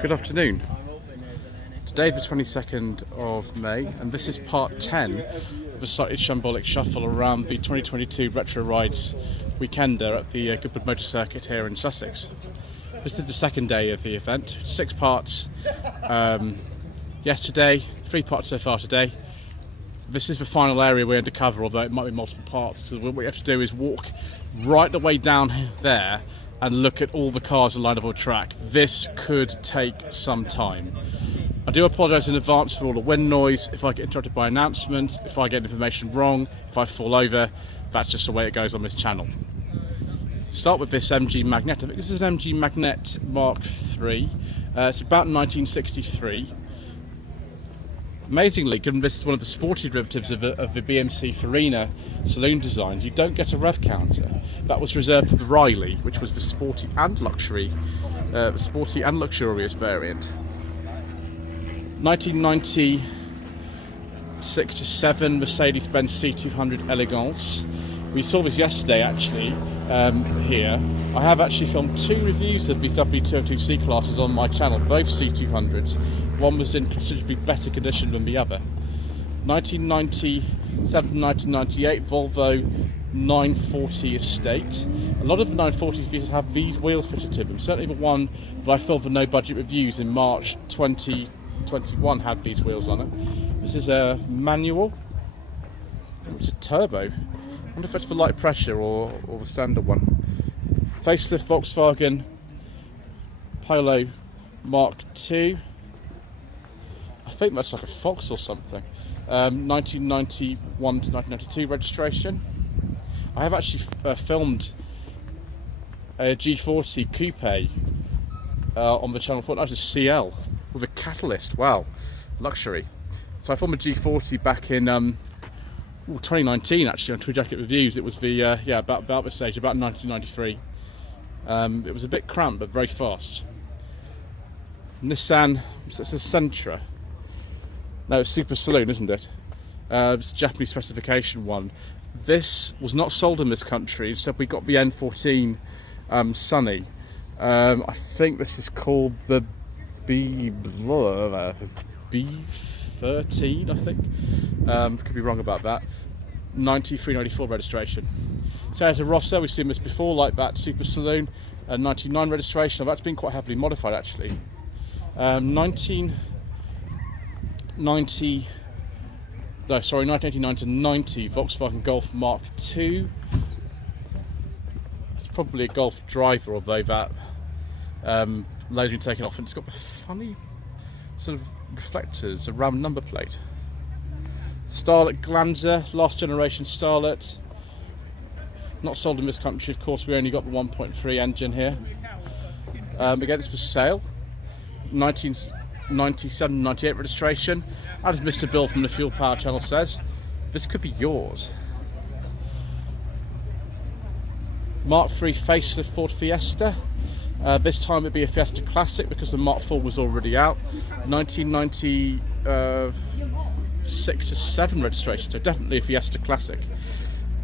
Good afternoon. Today the 22nd of May, and this is part 10 of the Slightly Shambolic Shuffle around the 2022 Retro Rides weekender at the Goodwood Motor Circuit here in Sussex. This is the second day of the event, 6 parts yesterday, 3 parts so far today. This is the final area we're going to cover, although it might be multiple parts. So what we have to do is walk right the way down there and look at all the cars lined up on the track. This could take some time. I do apologise in advance for all the wind noise, if I get interrupted by announcements, if I get information wrong, if I fall over. That's just the way it goes on this channel. Start with this MG Magnet. I think this is an MG Magnet Mark III. It's about 1963. Amazingly, given this is one of the sporty derivatives of the BMC Farina saloon designs, you don't get a rev counter. That was reserved for the Riley, which was the sporty and luxurious variant. 1996-7 Mercedes-Benz C200 Elegance. We saw this yesterday actually here. I have actually filmed 2 reviews of these W202C classes on my channel, both C200s. One was in considerably better condition than the other. 1997-1998 Volvo 940 estate. A lot of the 940s have these wheels fitted to them. Certainly the one that I filmed for No Budget Reviews in March 2021 had these wheels on it. This is a manual. It's a turbo. I wonder if it's for light pressure or the standard one. Facelift Volkswagen Polo Mark II. I think that's like a Fox or something. 1991 to 1992 registration. I have actually filmed a G40 Coupe on the channel before. That was a CL with a catalyst. Wow, luxury. So I filmed a G40 back in 2019 actually on True Jacket Reviews. It was the about this stage, about 1993. It was a bit cramped but very fast. Nissan, it's a Sentra. No, it's Super Saloon, isn't it? It's a Japanese specification one. This was not sold in this country. Instead, we got the N14 Sunny. I think this is called the B13, I think. Could be wrong about that. 93-94 registration. Santa Rossa, we've seen this before, like that Super Saloon. 99 registration. That's been quite heavily modified actually. 1989 to 90 Volkswagen Golf Mark II. It's probably a Golf driver, although that load's been taken off, and it's got the funny sort of reflectors, a round number plate. Starlet Glanzer, last generation Starlet. Not sold in this country, of course. We only got the 1.3 engine here. Again, it's for sale. 1997-98 registration. As Mr. Bill from the Fuel Power channel says, this could be yours. Mark III facelift Ford Fiesta. This time it'd be a Fiesta Classic because the Mark IV was already out. 1996-7 registration, so definitely a Fiesta Classic.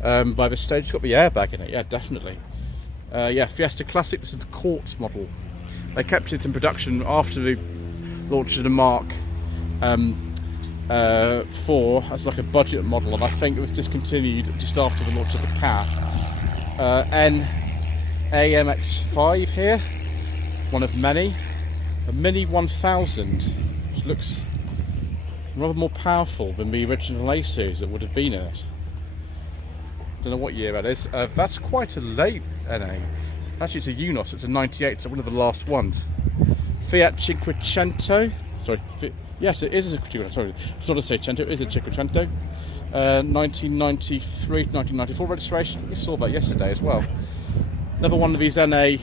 By this stage, it's got the airbag in it, yeah, definitely. Fiesta Classic, this is the Quartz model. They kept it in production after the launch of the Mark IV as like a budget model, and I think it was discontinued just after the launch of the car. AMX5 here, one of many. A Mini 1000, which looks rather more powerful than the original A series that would have been in it. Don't know what year that is. That's quite a late NA. Actually, it's a Unos. It's a 98, so one of the last ones. Fiat Cinquecento. Sorry. Yes, it is a Cinquecento. Sorry, it's not a Seicento. It is a Cinquecento. 1993 to 1994 registration. We saw that yesterday as well. Another one of these NNB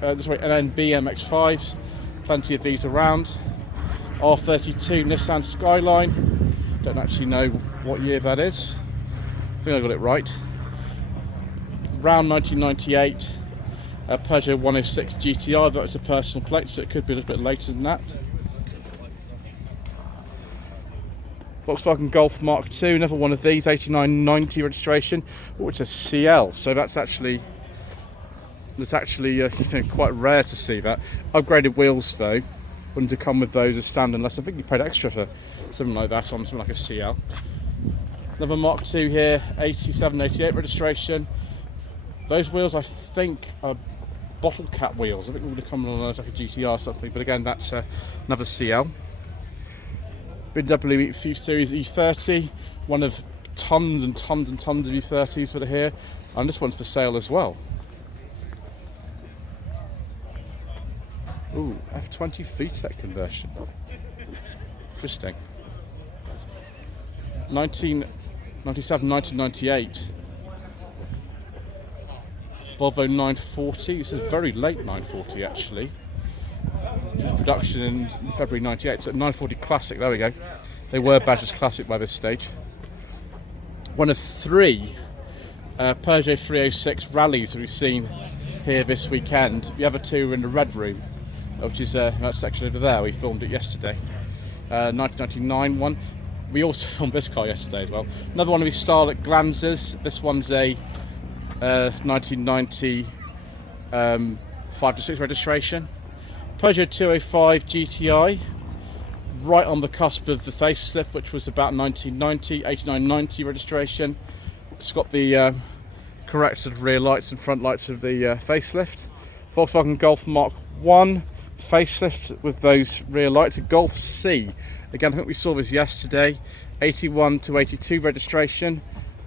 MX5s. Plenty of these around. R32 Nissan Skyline. Don't actually know what year that is. I think I got it right. Around 1998. Peugeot 106 GTR, that was a personal plate, so it could be a little bit later than that. Volkswagen Golf Mark II, another one of these, 8990 registration. Oh, it's a CL, so that's actually It's actually quite rare to see that. Upgraded wheels though, wouldn't have come with those as standard unless I think you paid extra for something like that on something like a CL. Another Mark II here, 87, 88 registration. Those wheels I think are bottle cap wheels. I think it would have come on like a GTR or something, but again that's another CL. BMW Series E30, one of tons and tons and tons of E30s that are here, and this one's for sale as well. Ooh, F20 VTEC conversion. Interesting. 1997, 1998. Volvo 940. This is very late 940 actually. Production in February 98. So 940 Classic, there we go. They were badged as Classic by this stage. One of three Peugeot 306 rallies that we've seen here this weekend. The other two are in the Red Room, which is that section over there. We filmed it yesterday. 1999 one. We also filmed this car yesterday as well. Another one of these Starlet Glanzers. This one's a 1990 5-6 registration. Peugeot 205 GTI, right on the cusp of the facelift, which was about 1990, 89-90 registration. It's got the correct sort of rear lights and front lights of the facelift. Volkswagen Golf Mark 1 facelift with those rear lights. A Golf C, again I think we saw this yesterday, 81 to 82 registration.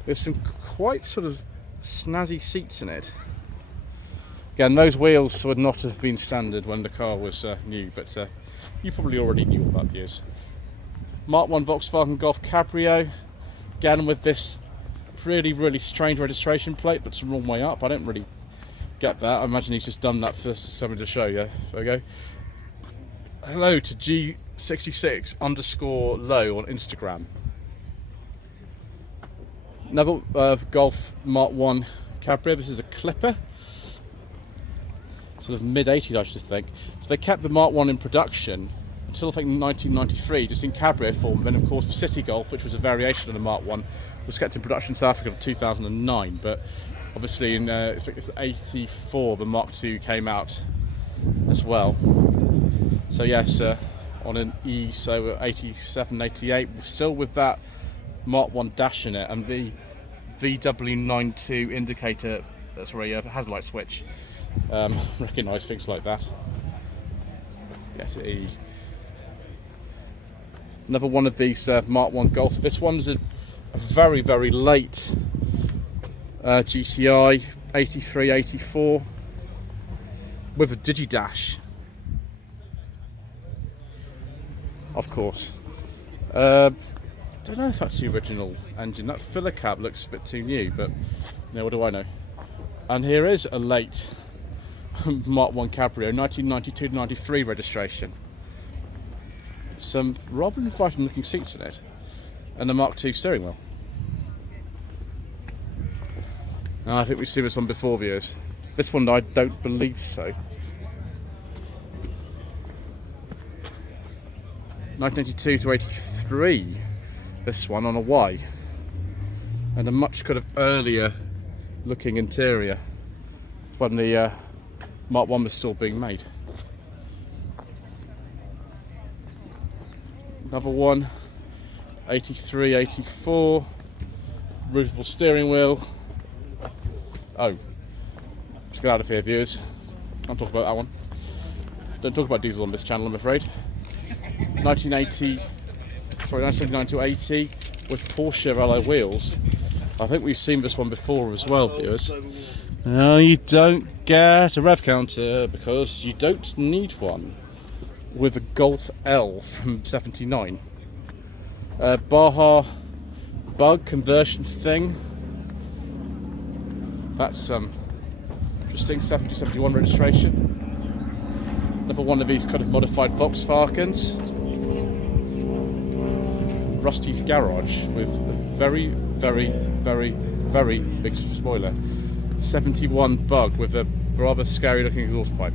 There's some quite sort of snazzy seats in it. Again, those wheels would not have been standard when the car was new, but you probably already knew what that is. Mark 1 Volkswagen Golf Cabriolets, again with this really strange registration plate, but it's the wrong way up. I don't really get that. I imagine he's just done that for something to show you. There we go. Hello to G66_low on Instagram. Another Golf Mark 1 Cabriolet. This is a Clipper. Sort of mid-80s, I should think. So they kept the Mark 1 in production until I think 1993, just in cabriolet form. Then of course the City Golf, which was a variation of the Mark 1, was kept in production in South Africa in 2009. But obviously in I think it's 84, the Mark 2 came out as well. So yes, on an E, so 87, 88, still with that Mark 1 dash in it, and the VW92 indicator, that's where it has a light switch. Recognise things like that. Yes, E. Another one of these Mark 1 Golfs. This one's a very late GTI 83, 84 with a Digidash, of course. Don't know if that's the original engine. That filler cab looks a bit too new, but what do I know? And here is a late Mark 1 Cabrio, 1992 to 93 registration. Some rather inviting looking seats in it, and a Mark 2 steering wheel. And I think we've seen this one before, viewers. This one I don't believe so. 1982 to 83. This one on a Y, and a much kind of earlier looking interior when the Mark 1 was still being made. Another one, 83, 84, routable steering wheel. Oh, let's get out of here, viewers. Can't talk about that one. Don't talk about diesel on this channel, I'm afraid. 1979 to 80 with Porsche alloy wheels. I think we've seen this one before as well, viewers. No, you don't get a rev counter because you don't need one. With a Golf L from 79. Baja bug conversion thing. That's interesting. 70, 71 registration. Another one of these kind of modified Volkswagens. Rusty's garage with a very big spoiler. 71 bug with a rather scary looking exhaust pipe.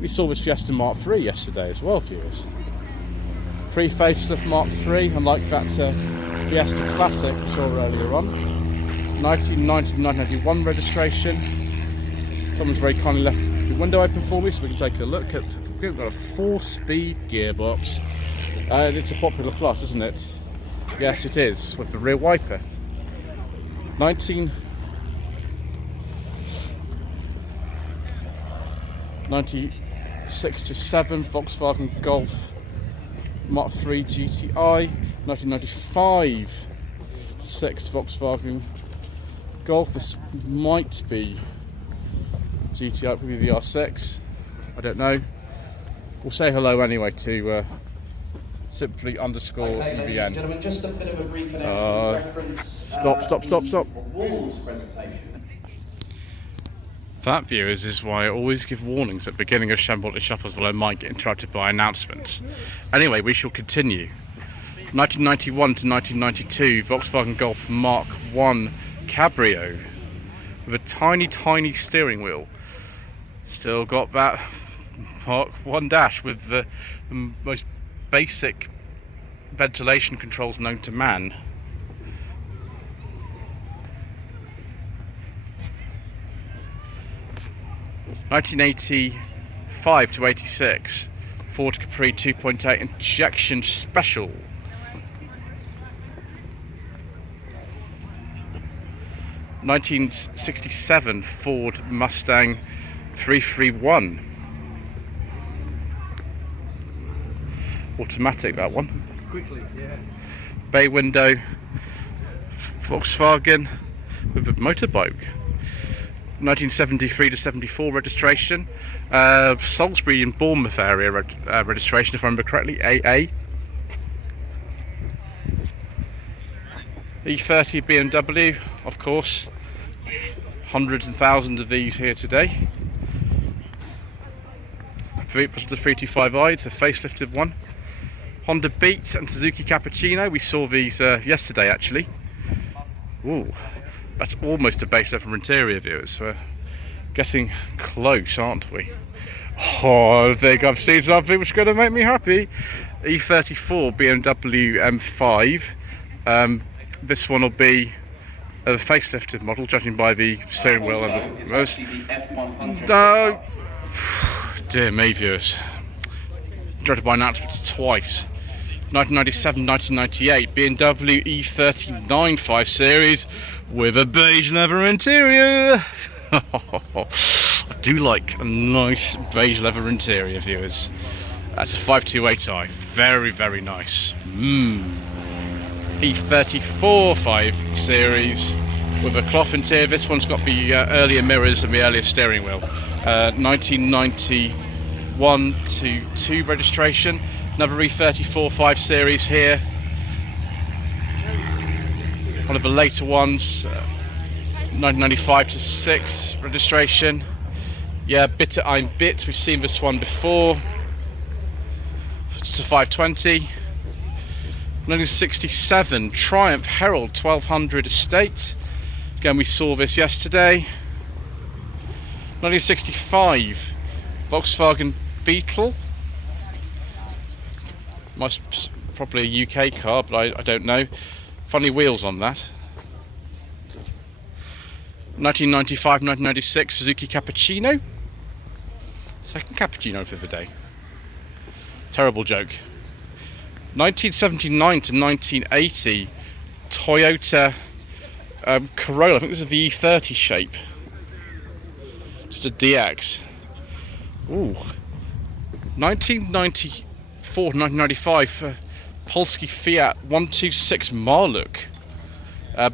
We saw this Fiesta Mark III yesterday as well, viewers. Pre-facelift Mark III, unlike that Fiesta Classic we saw earlier on. 1990 to 1991 registration. Someone's very kindly left the window open for me so we can take a look at. We've got a 4-speed gearbox, and it's a popular plus, isn't it? Yes, it is, with the rear wiper. 1967 Volkswagen Golf Mark III GTI. 1995 6 Volkswagen Golf. This might be GTI, probably the R6. I don't know. We'll say hello anyway to simply underscore Okay, ladies and EBN. gentlemen, just a bit of a brief announcement. Reference, Stop. Wall's presentation. That, viewers, is why I always give warnings at the beginning of Shambolic Shuffles that I might get interrupted by announcements. Anyway, we shall continue. 1991 to 1992 Volkswagen Golf Mark I Cabrio with a tiny steering wheel. Still got that Mark I dash with the most basic ventilation controls known to man. (1985 to 86) Ford Capri 2.8 injection special. 1967 Ford Mustang 331. Automatic, that one. Quickly, yeah. Bay window Volkswagen with a motorbike. 1973 to 74 registration. Salisbury and Bournemouth area registration, if I remember correctly. AA. E30 BMW, of course. Hundreds and thousands of these here today. The 325i, it's a facelifted one. Honda Beat and Suzuki Cappuccino, we saw these yesterday actually. Ooh, that's almost a base level interior, viewers. We're getting close, aren't we? Oh, I think I've seen something which is going to make me happy. E34 Bmw M5. This one will be a facelifted model, judging by the steering wheel and the rose. No, dear me, viewers. Dreaded by announcements twice. 1997, 1998 BMW E39 5 Series with a beige leather interior. I do like a nice beige leather interior, viewers. That's a 528i. Very nice. E34 5 Series with a cloth interior. This one's got the earlier mirrors and the earlier steering wheel. 1991 to 2 registration. Another E34 5 Series here. One of the later ones. 1995 to 6 registration. Yeah, Bitte ein Bit. We've seen this one before. It's a 520. 1967 Triumph Herald 1200 Estate. Again, we saw this yesterday. 1965 Volkswagen Beetle. Probably a UK car, but I don't know. Funny wheels on that. 1995, 1996 Suzuki Cappuccino. Second cappuccino for the day. Terrible joke. 1979 to 1980 Toyota Corolla. I think this is the E30 shape. Just a DX. Ooh. 1994 to 1995 Polski Fiat 126 Marluk.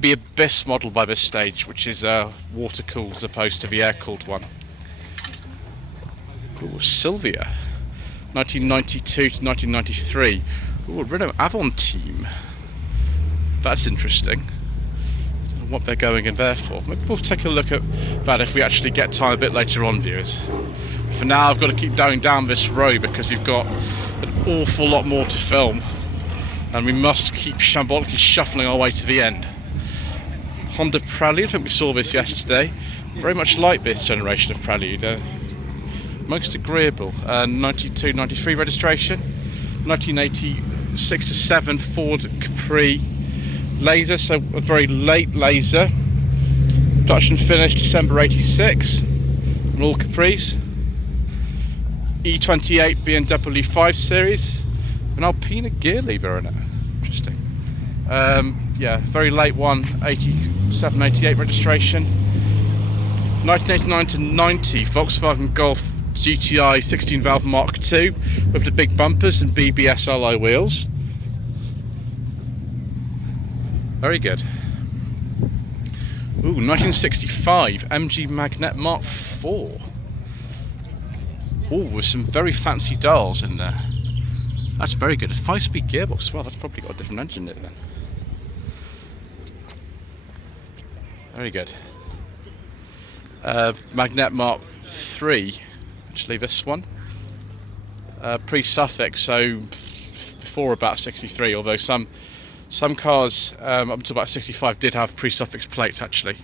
The Abyss model by this stage, which is water cooled as opposed to the air cooled one. Ooh, Sylvia. 1992 to 1993. Ooh, Renault Avon team. That's interesting. I don't know what they're going in there for. Maybe we'll take a look at that if we actually get time a bit later on, viewers. For now, I've got to keep going down this road because we've got an awful lot more to film, and we must keep shambolically shuffling our way to the end. Honda Prelude, I think we saw this yesterday. Very much like this generation of Prelude. Most agreeable. 92, 93 registration. 1986 to 7 Ford Capri Laser, so a very late Laser. Production finished December 86. an all Caprice. E28 Bmw 5 Series, an Alpina gear lever in it. Interesting. Yeah, very late one, 87, 88 registration. 1989 to 90 Volkswagen Golf GTI 16 valve Mark II with the big bumpers and BBS alloy wheels. Very good. Ooh, 1965 MG Magnet Mark IV. Ooh, with some very fancy dials in there. That's very good. A 5-speed gearbox as well. That's probably got a different engine in it then. Very good. Magnet Mark III. Actually, this one. Pre-suffix, so before about 63. Although some cars up until about 65 did have pre-suffix plates actually.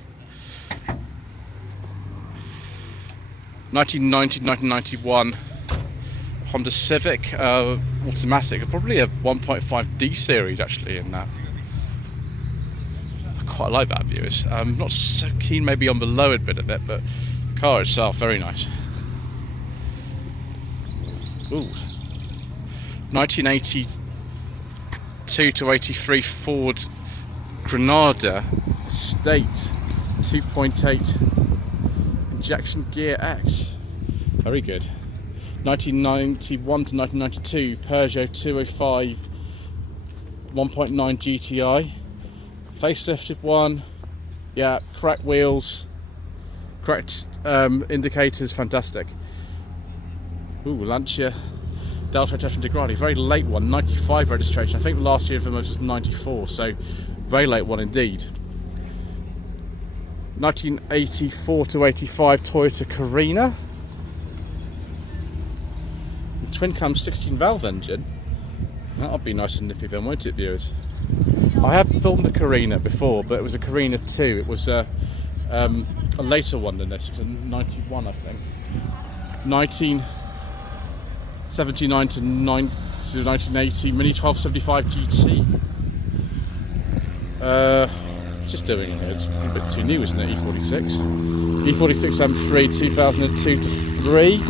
1990, 1991 Honda Civic automatic, probably a 1.5D series actually in that. I quite like that, viewers. I'm not so keen maybe on the lowered bit of it, but the car itself, very nice. Ooh. 1982 to 83 Ford Granada Estate 2.8 injection gear X. Very good. 1991 to 1992 Peugeot 205 1.9 GTI. Facelifted one. Yeah, correct wheels. Correct indicators, fantastic. Ooh, Lancia Delta Attachment Degradi, very late one, 95 registration. I think last year for most was 94, so very late one indeed. 1984 to 85 Toyota Carina. The twin cam 16 valve engine. That'll be nice and nippy then, won't it, viewers? I have filmed the Carina before, but it was a Carina 2. It was a later one than this. It was a 91, I think. 1979 to 1980 Mini 1275 GT. Just doing it. It's a bit too new, isn't it? E46. E46 M3 2002 to 3.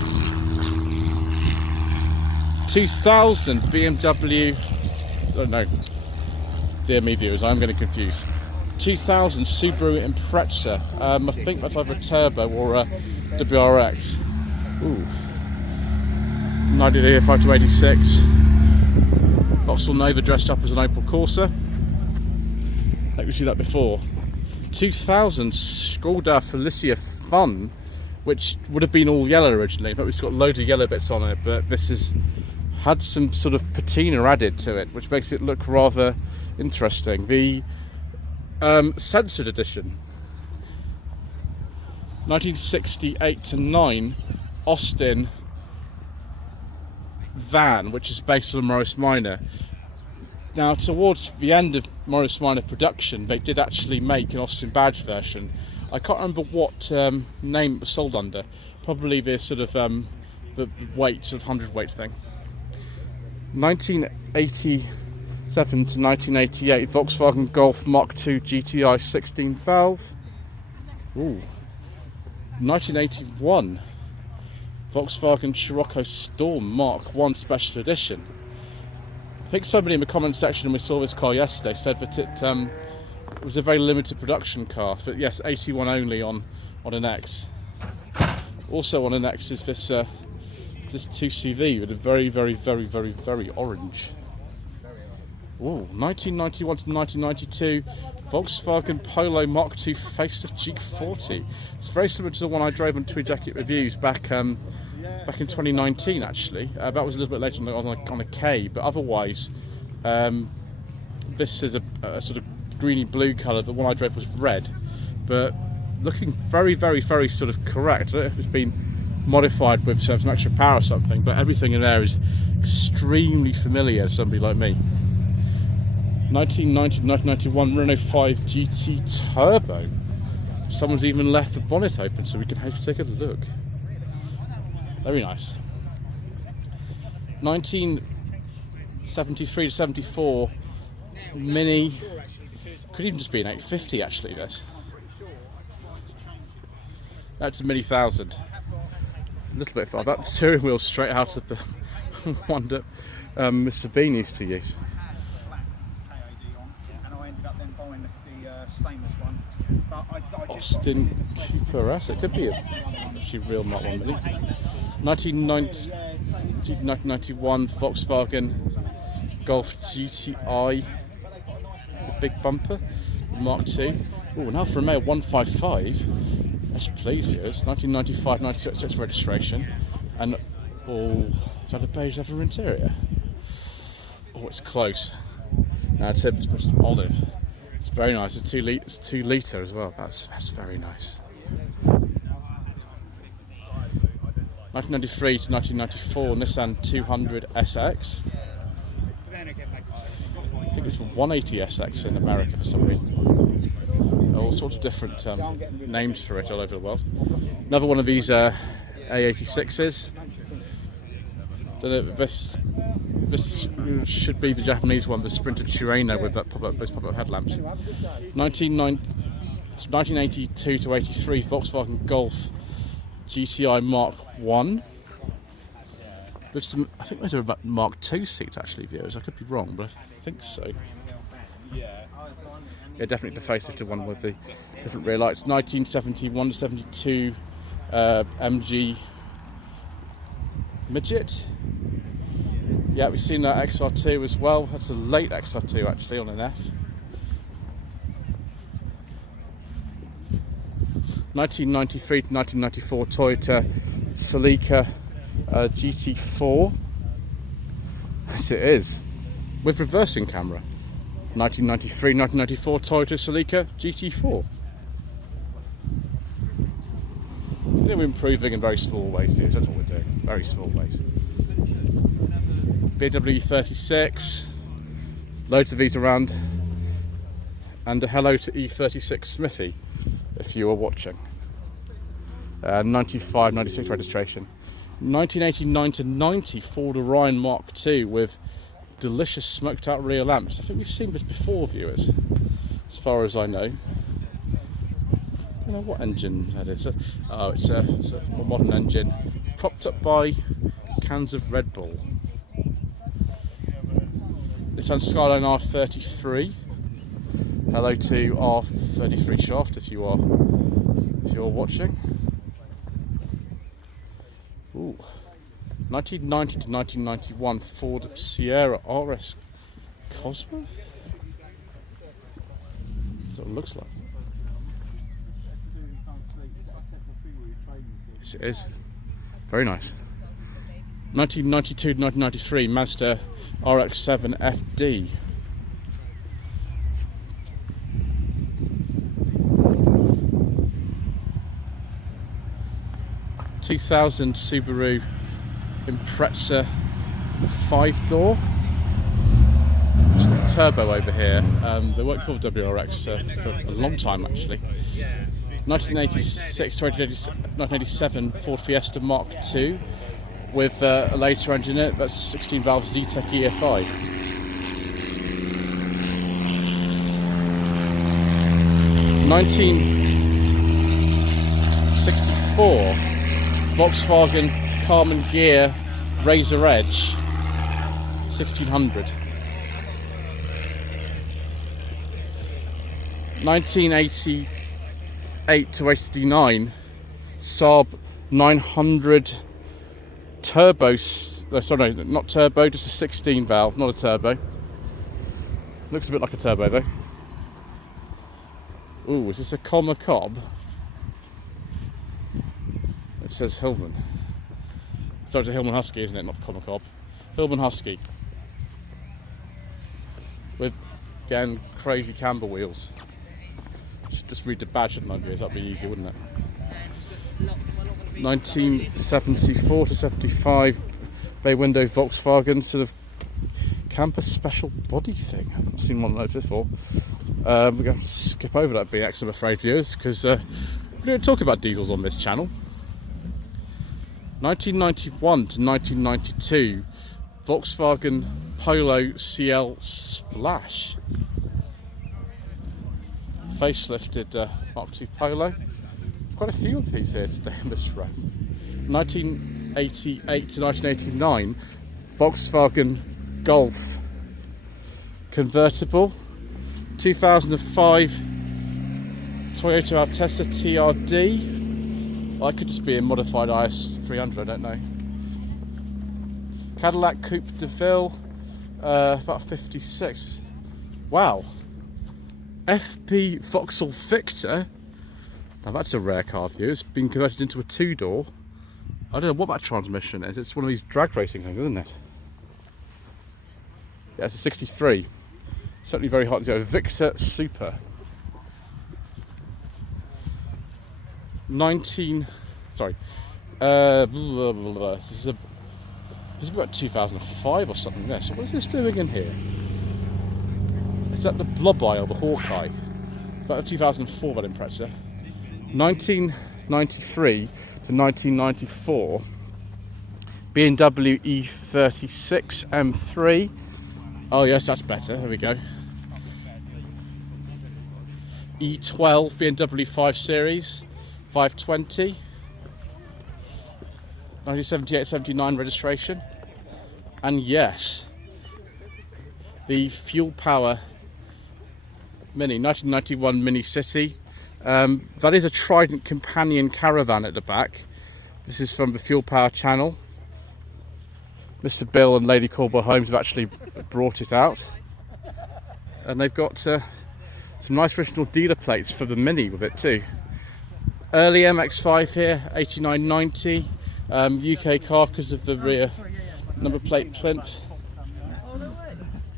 2000 BMW. Oh no. Dear me, viewers, I'm getting confused. 2000 Subaru Impreza. I think that's either a turbo or a WRX. Ooh. 1985 to 86. Vauxhall Nova dressed up as an Opel Corsa. I think we've seen that before. 2000 Skoda Felicia Fun, which would have been all yellow originally. In fact, it's got loads of yellow bits on it, but this has had some sort of patina added to it, which makes it look rather interesting. The censored edition. 1968 to 9 Austin van, which is based on Morris Minor. Now, towards the end of Morris Minor production, they did actually make an Austin badge version. I can't remember what name it was sold under. Probably the sort of the weight, sort of 100-weight thing. 1987 to 1988 Volkswagen Golf Mark II GTI 16 valve. Ooh. 1981 Volkswagen Scirocco Storm Mark I Special Edition. I think somebody in the comment section when we saw this car yesterday said that it was a very limited production car, but yes, 81 only on an X. Also on an X is this 2CV with a very orange. Ooh, 1991 to 1992 Volkswagen Polo Mark II facelift G40. It's very similar to the one I drove on Tweed Jacket Reviews back in 2019 actually. That was a little bit later on a K, but otherwise this is a sort of greeny blue colour. The one I drove was red, but looking very sort of correct. I don't know if it's been modified with some extra power or something, but everything in there is extremely familiar to somebody like me. 1990 to 1991 Renault 5 GT Turbo. Someone's even left the bonnet open so we can take a look. Very nice. 1973 to 74 Mini. Could even just be an 850 actually, this. That's a Mini 1000. A little bit far. That steering wheel straight out of the one that Mr. Bean used to use. Austin Cooper S. It could be actually real, not 1 million. 1991 Volkswagen Golf GTI, the big bumper, Mark II. Oh, now for a May 155. Yes, please, viewers. 1995, 96 registration, and it's had a beige leather interior. Oh, it's close. Now it's olive. It's very nice. It's 2 litre as well. That's very nice. 1993 to 1994 Nissan 200 SX. I think it's 180 SX in America for some reason. All sorts of different names for it all over the world. Another one of these A86s. This should be the Japanese one, the Sprinter Tirreno with those pop-up headlamps. 1982 to 83 Volkswagen Golf GTI Mark 1. With some, I think those are about Mark 2 seats actually, viewers. I could be wrong, but I think so. Yeah, definitely the facelifted one with the different rear lights. 1971 to 72 MG Midget. Yeah, we've seen that XR2 as well. That's a late XR2 actually on an F. 1993 to 1994 Toyota Celica GT4. Yes, it is. With reversing camera. 1993, 1994 Toyota Celica GT4. We're improving in very small ways, dude. That's what we're doing. Very small ways. BMW 36. Loads of these around. And a hello to E36 Smithy, if you are watching. 95, 96 registration. 1989 to 90 Ford Orion Mark II with delicious smoked out rear lamps. I think we've seen this before, viewers, as far as I know. I don't know what engine that is. Oh, it's a more modern engine, propped up by cans of Red Bull. Nissan Skyline R33. Hello to R33 Shaft if you're watching. Ooh. 1990 to 1991 Ford Sierra RS Cosworth? That's what it looks like. Yes, it is. Very nice. 1992 to 1993 Mazda RX-7 FD. ...2000 Subaru Impreza 5-door. It's got a turbo over here. They weren't called WRX for a long time actually. 1986 to 1987 Ford Fiesta Mark II with a later engine in it. That's 16 valve Z-Tech EFI. 1964 Volkswagen Carmen Gear Razor Edge 1600. 1988 to 89 Saab 900 turbo. Sorry, no, not turbo, just a 16 valve, not a turbo. Looks a bit like a turbo though. Ooh, is this a Comma Cob? It says Hillman. Sorry, it's a Hillman Husky, isn't it? Not Comma Cob. Hillman Husky. With, again, crazy camber wheels. Should just read the badge, shouldn't I? That'd be easy, wouldn't it? 1974 to 75 bay window Volkswagen sort of camper special body thing. I've not seen one of those before. We're going to skip over that BX, I'm afraid, viewers, because we don't talk about diesels on this channel. 1991 to 1992 Volkswagen Polo CL Splash. Facelifted Mark II Polo. Quite a few of these here today on this run. 1988 to 1989 Volkswagen Golf convertible. 2005 Toyota Altezza TRD. Well, that could just be a modified IS 300, I don't know. Cadillac Coupe de Ville, about 56. Wow. FP Vauxhall Victor. Now that's a rare car view. It's been converted into a two-door. I don't know what that transmission is. It's one of these drag racing things, isn't it? Yeah, it's a 63. Certainly very hot to go. Victor Super. 19. Sorry. This is about 2005 or something. This. What is this doing in here? Is that the Blob Eye or the Hawkeye? About a 2004 that Impreza. 1993 to 1994. BMW E36 M3. Oh yes, that's better. There we go. E12 BMW 5 Series 520. 1978-79 registration. And yes, the Fuel Power Mini, 1991 Mini City. That is a Trident companion caravan at the back. This is from the Fuel Power channel. Mr. Bill and Lady Corbo Homes have actually brought it out. And they've got some nice original dealer plates for the Mini with it too. Early MX-5 here, 8990. UK car because of the rear number plate plinth.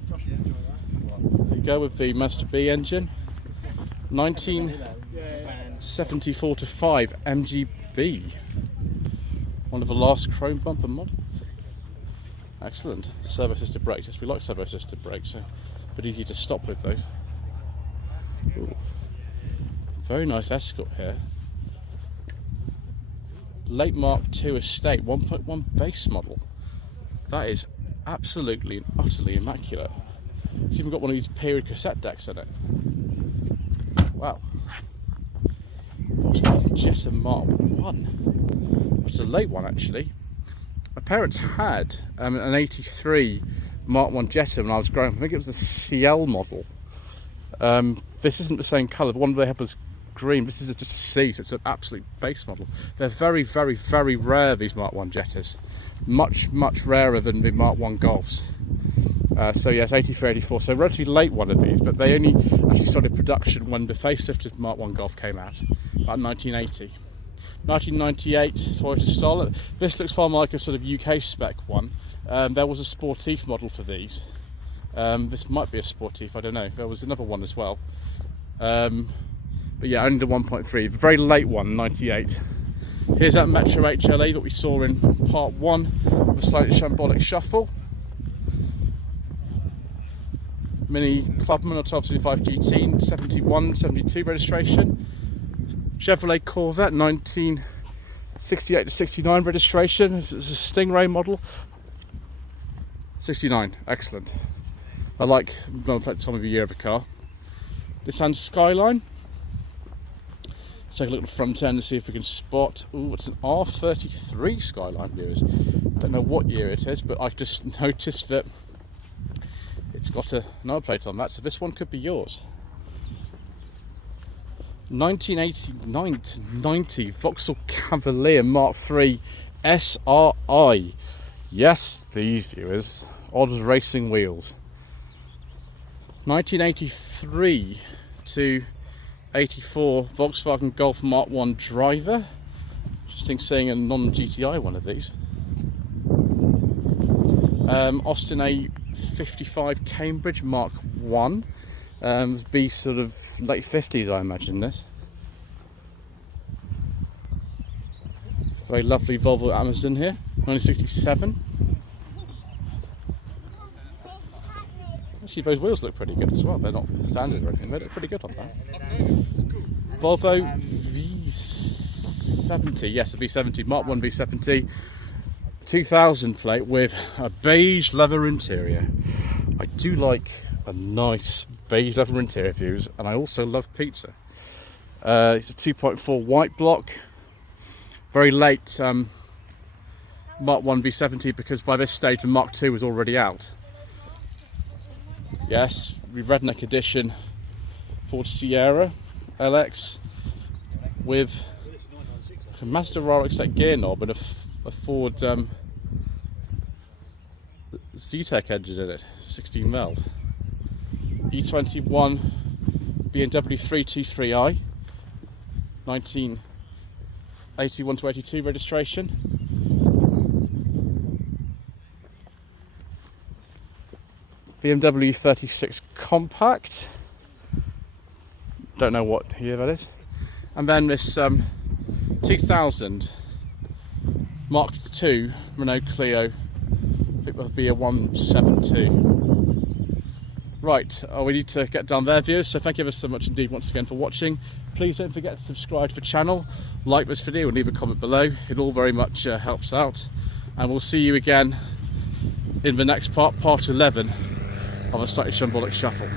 There you go with the Master B engine. 1974 to 5 MGB. One of the last chrome bumper models. Excellent. Servo assisted brakes. Yes, we like servo assisted brakes, so a bit easy to stop with those. Ooh. Very nice Escort here. Late Mark II estate, 1.1 base model. That is absolutely and utterly immaculate. It's even got one of these period cassette decks in it. Wow. Volkswagen Jetta Mark 1. It's a late one actually. My parents had an 83 Mark 1 Jetta when I was growing up. I think it was a CL model. This isn't the same colour. The one they had was green. This is just a C, so it's an absolute base model. They're very, very, very rare, these Mark 1 Jettas. Much, much rarer than the Mark 1 Golfs. So yes, 83, 84. So relatively late one of these, but they only actually started production when the facelifted Mark 1 Golf came out, about 1980. 1998, Toyota Starlet. This looks far more like a sort of UK spec one. There was a Sportif model for these. This might be a Sportif, I don't know. There was another one as well. But yeah, only the 1.3, the very late one, 98. Here's that Metro HLE that we saw in part 1 of a Slightly Shambolic Shuffle. Mini Clubman or 1225 GT, 71, 72 registration. Chevrolet Corvette, 1968 to 69 registration. It's a Stingray model. 69, excellent. I like the time of the year of a car. Nissan Skyline. Let's take a look at the front end and see if we can spot. Ooh, it's an R33 Skyline, viewers. Don't know what year it is, but I just noticed that it's got a number plate on that, so this one could be yours. 1989 to 90 Vauxhall Cavalier Mark III SRI. Yes, these viewers. Odd racing wheels. 1983 to 84 Volkswagen Golf Mark 1 Driver. Interesting seeing a non-GTI one of these. Austin A55 Cambridge Mark 1. Be sort of late 50s, I imagine this. Very lovely Volvo Amazon here, 1967. Actually, those wheels look pretty good as well. They're not standard or anything. They look pretty good on that. Volvo V70. Yes, a V70. Mark 1 V70. 2000 plate with a beige leather interior. I do like a nice beige leather interior views, and I also love pizza. It's a 2.4 white block. Very late Mark 1 V70, because by this stage the Mark 2 was already out. Yes, the redneck edition Ford Sierra LX with a Mazda RX gear knob and a Ford Z-Tech engine in it, 16mm. E21 Bmw 323i, 1981 to 82 registration. BMW 36 Compact, don't know what year that is. And then this 2000 Mark II Renault Clio, I think that'll be a 172. Right, we need to get down there, viewers, so thank you ever so much indeed once again for watching. Please don't forget to subscribe to the channel, like this video and leave a comment below. It all very much helps out. And we'll see you again in the next part 11 of a Slightly Shambolic Shuffle.